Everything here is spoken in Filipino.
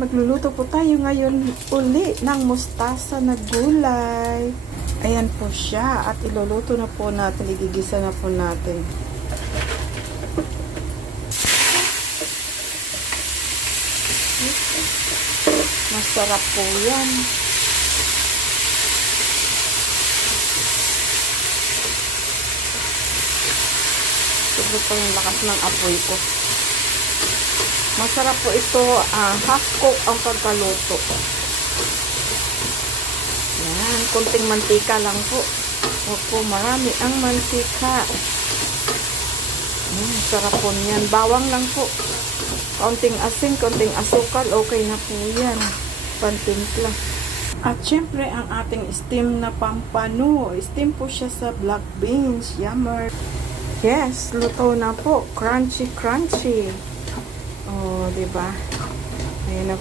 magluluto po tayo ngayon uli ng mustasa na gulay. Ayan po siya at iluluto na po natin, igigisa na po natin. Masarap po yan. Siguro po yung lakas ng apoy ko. Masarap po ito, half cook ang pagkaluto. Yan, kunting mantika lang po. Huwag po marami ang mantika. Sarap po niyan. Bawang lang po. Kaunting asin, kaunting asukal, okay na po yan. Pantimpla. At syempre, ang ating steam na pampano. Steam po siya sa black beans. Yummer. Yes, luto na po. Crunchy, crunchy. Oh, diba? Ayan na